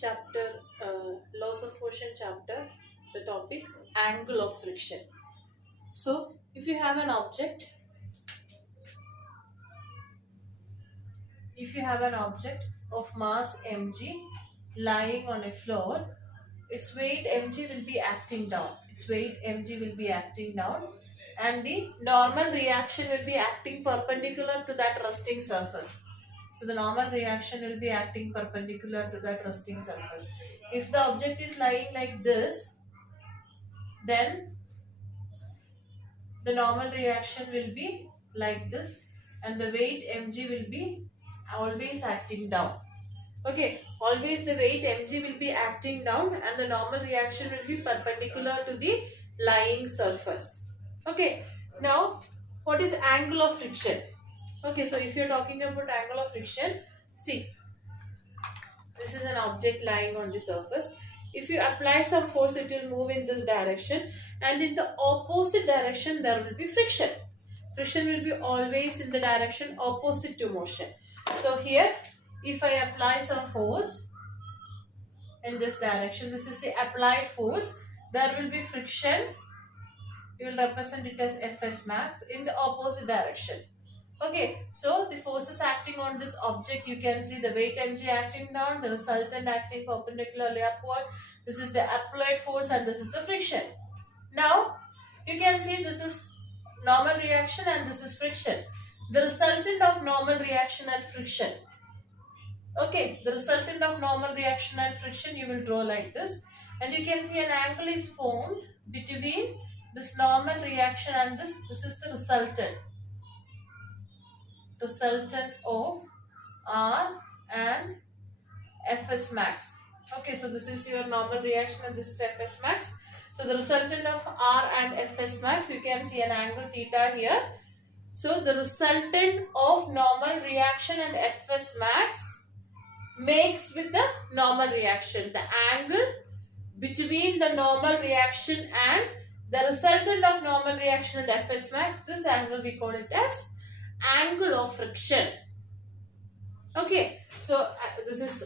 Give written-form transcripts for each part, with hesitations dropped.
chapter, laws of motion chapter, the topic angle of friction. So if you have an object, of mass mg lying on a floor, its weight mg will be acting down. And the normal reaction will be acting perpendicular to that resting surface. So the normal reaction will be acting perpendicular to that resting surface. If the object is lying like this, then the normal reaction will be like this and the weight mg will be always acting down. Okay, always the weight mg will be acting down and the normal reaction will be perpendicular to the lying surface. Okay, now what is angle of friction? Okay, so if you are talking about angle of friction, see, this is an object lying on the surface. If you apply some force, it will move in this direction, and in the opposite direction there will be friction. Friction will be always in the direction opposite to motion. So here, if I apply some force in this direction, this is the applied force, there will be friction. You will represent it as Fs max in the opposite direction. Okay, so the forces acting on this object, you can see the weight mg acting down, the resultant acting perpendicularly upward. This is the applied force and this is the friction. Now, you can see this is normal reaction and this is friction. The resultant of normal reaction and friction. Okay, the resultant of normal reaction and friction you will draw like this. And you can see an angle is formed between this normal reaction and this. This is the resultant of R and Fs max. Okay, so this is your normal reaction and this is Fs max. So the resultant of R and Fs max, you can see an angle theta here. So the resultant of normal reaction and Fs max makes with the normal reaction. The angle between the normal reaction and the resultant of normal reaction and Fs max, this angle we call it as angle of friction. Okay, so this is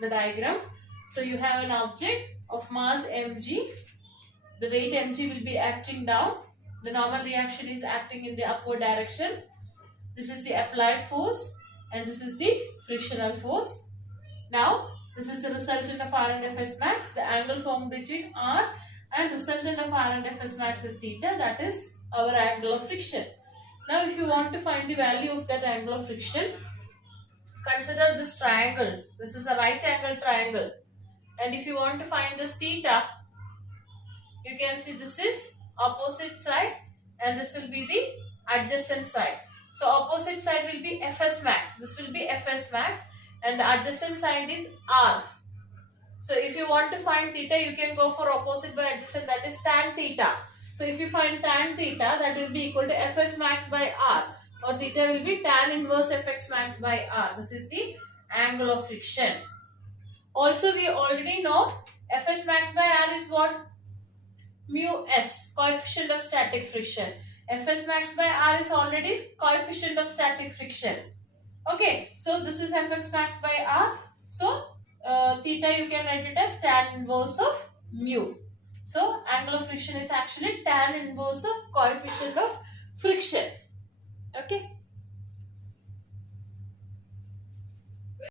the diagram. So you have an object of mass mg, the weight mg will be acting down, the normal reaction is acting in the upward direction. This is the applied force and this is the frictional force. Now this is the resultant of R and Fs max, the angle formed between R and resultant of R and Fs max is theta, that is our angle of friction. Now if you want to find the value of that angle of friction, consider this triangle. This is a right angle triangle. And if you want to find this theta, you can see this is opposite side and this will be the adjacent side. So opposite side will be Fs max. This will be Fs max and the adjacent side is R. So if you want to find theta, you can go for opposite by adjacent, that is tan theta. So if you find tan theta, that will be equal to Fs max by R, or theta will be tan inverse Fx max by R. This is the angle of friction. Also we already know Fs max by R is what? Mu s, coefficient of static friction. Fs max by R is already coefficient of static friction. Okay, so this is Fx max by R. So theta you can write it as tan inverse of mu. So angle of friction is actually tan inverse of coefficient of friction. Okay.